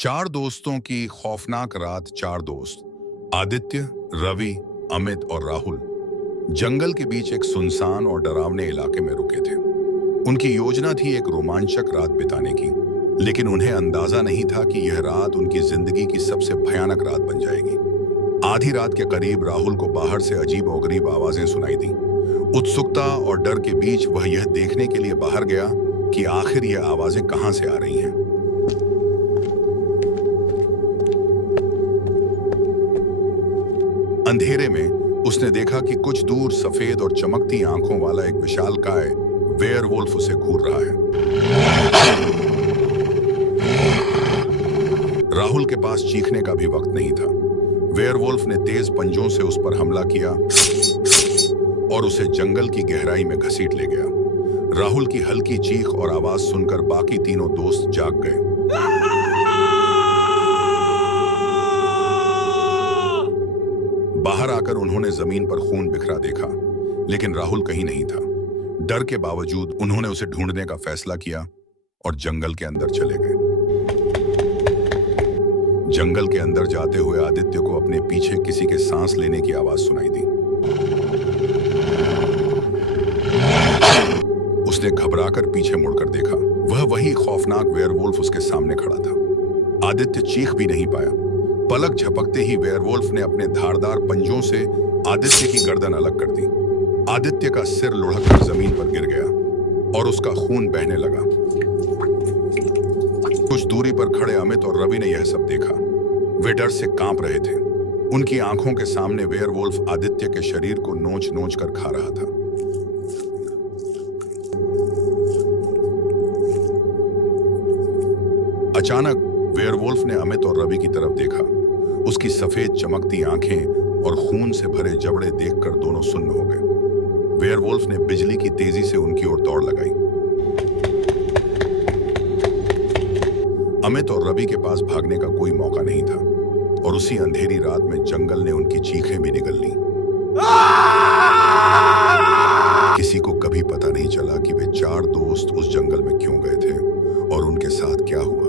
चार दोस्तों की खौफनाक रात। चार दोस्त आदित्य, रवि, अमित और राहुल जंगल के बीच एक सुनसान और डरावने इलाके में रुके थे। उनकी योजना थी एक रोमांचक रात बिताने की, लेकिन उन्हें अंदाजा नहीं था कि यह रात उनकी जिंदगी की सबसे भयानक रात बन जाएगी। आधी रात के करीब राहुल को बाहर से अजीब आवाजें सुनाई दी। उत्सुकता और डर के बीच वह यह देखने के लिए बाहर गया कि आखिर यह आवाजें कहां से आ रही हैं। अंधेरे में उसने देखा कि कुछ दूर सफेद और चमकती आंखों वाला एक विशालकाय वेयरवुल्फ उसे घूर रहा है। राहुल के पास चीखने का भी वक्त नहीं था। वेयरवुल्फ ने तेज पंजों से उस पर हमला किया और उसे जंगल की गहराई में घसीट ले गया। राहुल की हल्की चीख और आवाज सुनकर बाकी तीनों दोस्त जाग गए। बाहर आकर उन्होंने जमीन पर खून बिखरा देखा, लेकिन राहुल कहीं नहीं था। डर के बावजूद उन्होंने उसे ढूंढने का फैसला किया और जंगल के अंदर चले गए। जंगल के अंदर जाते हुए आदित्य को अपने पीछे किसी के सांस लेने की आवाज सुनाई दी। उसने घबराकर पीछे मुड़कर देखा। वह वही खौफनाक वेयरवुल्फ उसके सामने खड़ा था। आदित्य चीख भी नहीं पाया। पलक झपकते ही वेयरवुल्फ ने अपने धारदार पंजों से आदित्य की गर्दन अलग कर दी। आदित्य का सिर लुढ़ककर जमीन पर गिर गया और उसका खून बहने लगा। कुछ दूरी पर खड़े अमित और रवि ने यह सब देखा। वे डर से कांप रहे थे। उनकी आंखों के सामने वेयरवुल्फ आदित्य के शरीर को नोच कर खा रहा था। अचानक वेयरवुल्फ ने अमित और रवि की तरफ देखा। उसकी सफेद चमकती आंखें और खून से भरे जबड़े देखकर दोनों सुन्न हो गए। वेयरवुल्फ ने बिजली की तेजी से उनकी ओर दौड़ लगाई। अमित और रवि के पास भागने का कोई मौका नहीं था और उसी अंधेरी रात में जंगल ने उनकी चीखें भी निगल लीं। किसी को कभी पता नहीं चला कि वे चार दोस्त उस जंगल में क्यों गए थे और उनके साथ क्या हुआ।